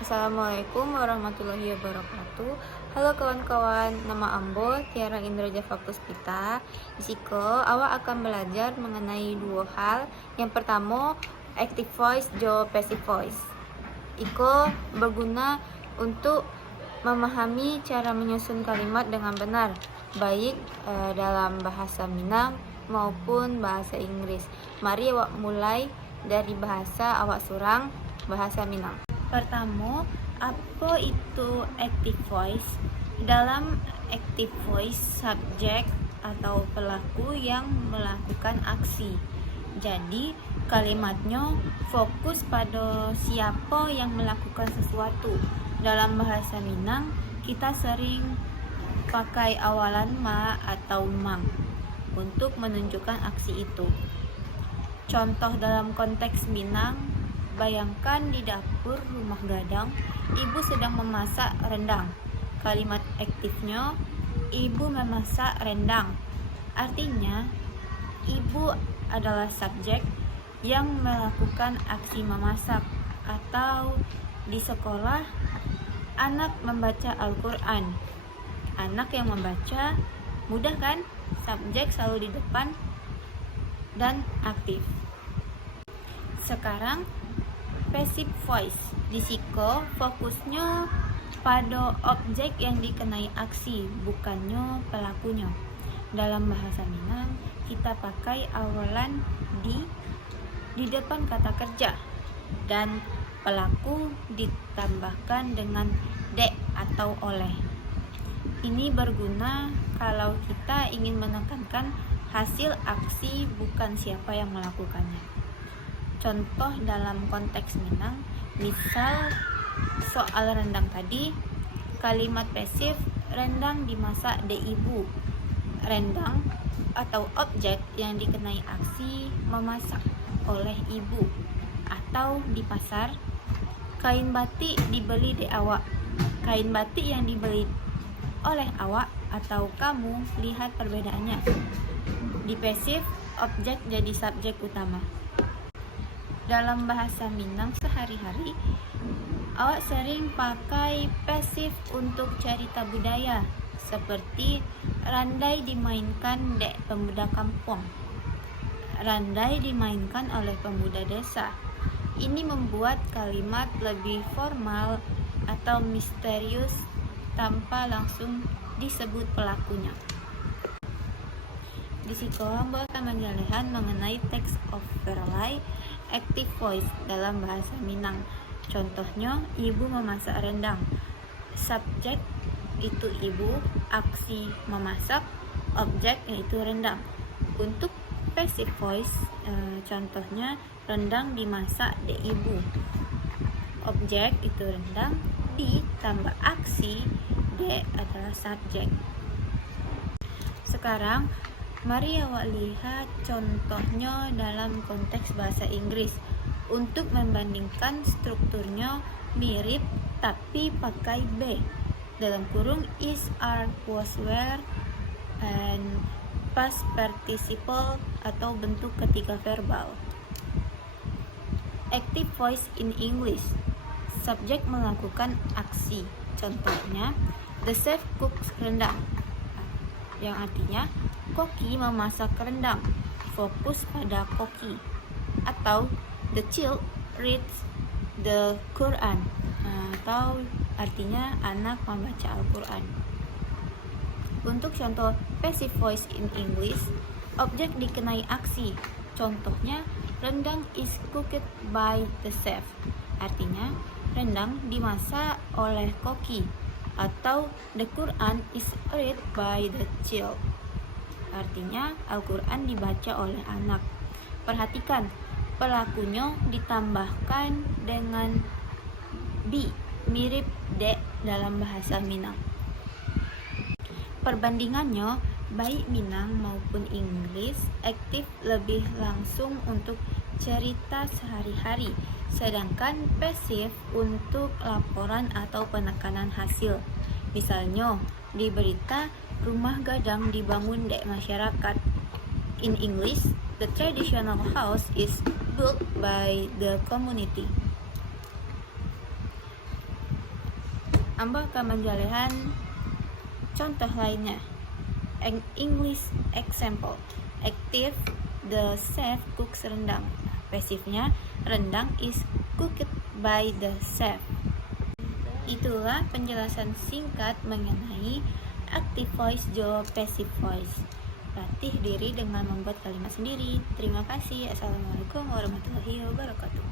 Assalamualaikum warahmatullahi wabarakatuh. Halo kawan-kawan, nama Ambo Tiara Indra Java Puspita. Di siko awak akan belajar mengenai dua hal. Yang pertama, active voice jo passive voice. Iko berguna untuk memahami cara menyusun kalimat dengan benar, baik dalam bahasa Minang maupun bahasa Inggris. Mari awak mulai dari bahasa awak surang, bahasa Minang. Pertama, apa itu active voice? Dalam active voice, subjek atau pelaku yang melakukan aksi. Jadi, kalimatnya fokus pada siapa yang melakukan sesuatu. Dalam bahasa Minang, kita sering pakai awalan ma atau mang untuk menunjukkan aksi itu. Contoh dalam konteks Minang, bayangkan di dapur rumah gadang, ibu sedang memasak rendang. Kalimat aktifnya, ibu memasak rendang. Artinya, ibu adalah subjek yang melakukan aksi memasak. Atau di sekolah, anak membaca Al-Quran. Anak yang membaca, mudah kan? Subjek selalu di depan dan aktif. Sekarang, passive voice. Di siko fokusnya pada objek yang dikenai aksi, bukannya pelakunya. Dalam bahasa Minang, kita pakai awalan di depan kata kerja dan pelaku ditambahkan dengan dek atau oleh. Ini berguna kalau kita ingin menekankan hasil aksi, bukan siapa yang melakukannya. Contoh dalam konteks Minang, misal soal rendang tadi, kalimat pasif rendang dimasak de ibu. Rendang atau objek yang dikenai aksi memasak oleh ibu. Atau di pasar, kain batik dibeli de awak. Kain batik yang dibeli oleh awak atau kamu, lihat perbedaannya. Di pasif, objek jadi subjek utama. Dalam bahasa Minang sehari-hari, awak sering pakai pasif untuk cerita budaya, seperti randai dimainkan dek pemuda kampung. Randai dimainkan oleh pemuda desa. Ini membuat kalimat lebih formal atau misterius tanpa langsung disebut pelakunya. Di situ Hamba akan menjelaskan mengenai text of verbal active voice dalam bahasa Minang. Contohnya, ibu memasak rendang. Subjek itu ibu, aksi memasak, objek yaitu rendang. Untuk passive voice, contohnya rendang dimasak de ibu. Objek itu rendang ditambah aksi de adalah subjek. Sekarang mari awak lihat contohnya dalam konteks bahasa Inggris. Untuk membandingkan strukturnya mirip tapi pakai be. Dalam kurung is, are, was, were, and past participle atau bentuk ketiga verbal. Active voice in English. Subjek melakukan aksi. Contohnya, the chef cooks rendang. Yang artinya Koki memasak rendang, fokus pada Koki. Atau the child reads the Quran, atau artinya anak membaca Al-Quran. Untuk contoh passive voice in English, objek dikenai aksi. Contohnya, rendang is cooked by the chef. Artinya, rendang dimasak oleh Koki. Atau the Quran is read by the child. Artinya Al-Quran dibaca oleh anak. Perhatikan, pelakunya ditambahkan dengan bi, mirip de dalam bahasa Minang. Perbandingannya, baik Minang maupun Inggris, aktif lebih langsung untuk cerita sehari-hari, sedangkan pasif untuk laporan atau penekanan hasil. Misalnya, di berita, rumah gadang dibangun dek masyarakat. In English, the traditional house is built by the community. Ambo akan menjalehan contoh lainnya. English example. Active, the chef cooks rendang. Pasifnya, rendang is cooked by the chef. Itulah penjelasan singkat mengenai active voice jawab passive voice. Latih diri dengan membuat kalimat sendiri. Terima kasih. Assalamualaikum warahmatullahi wabarakatuh.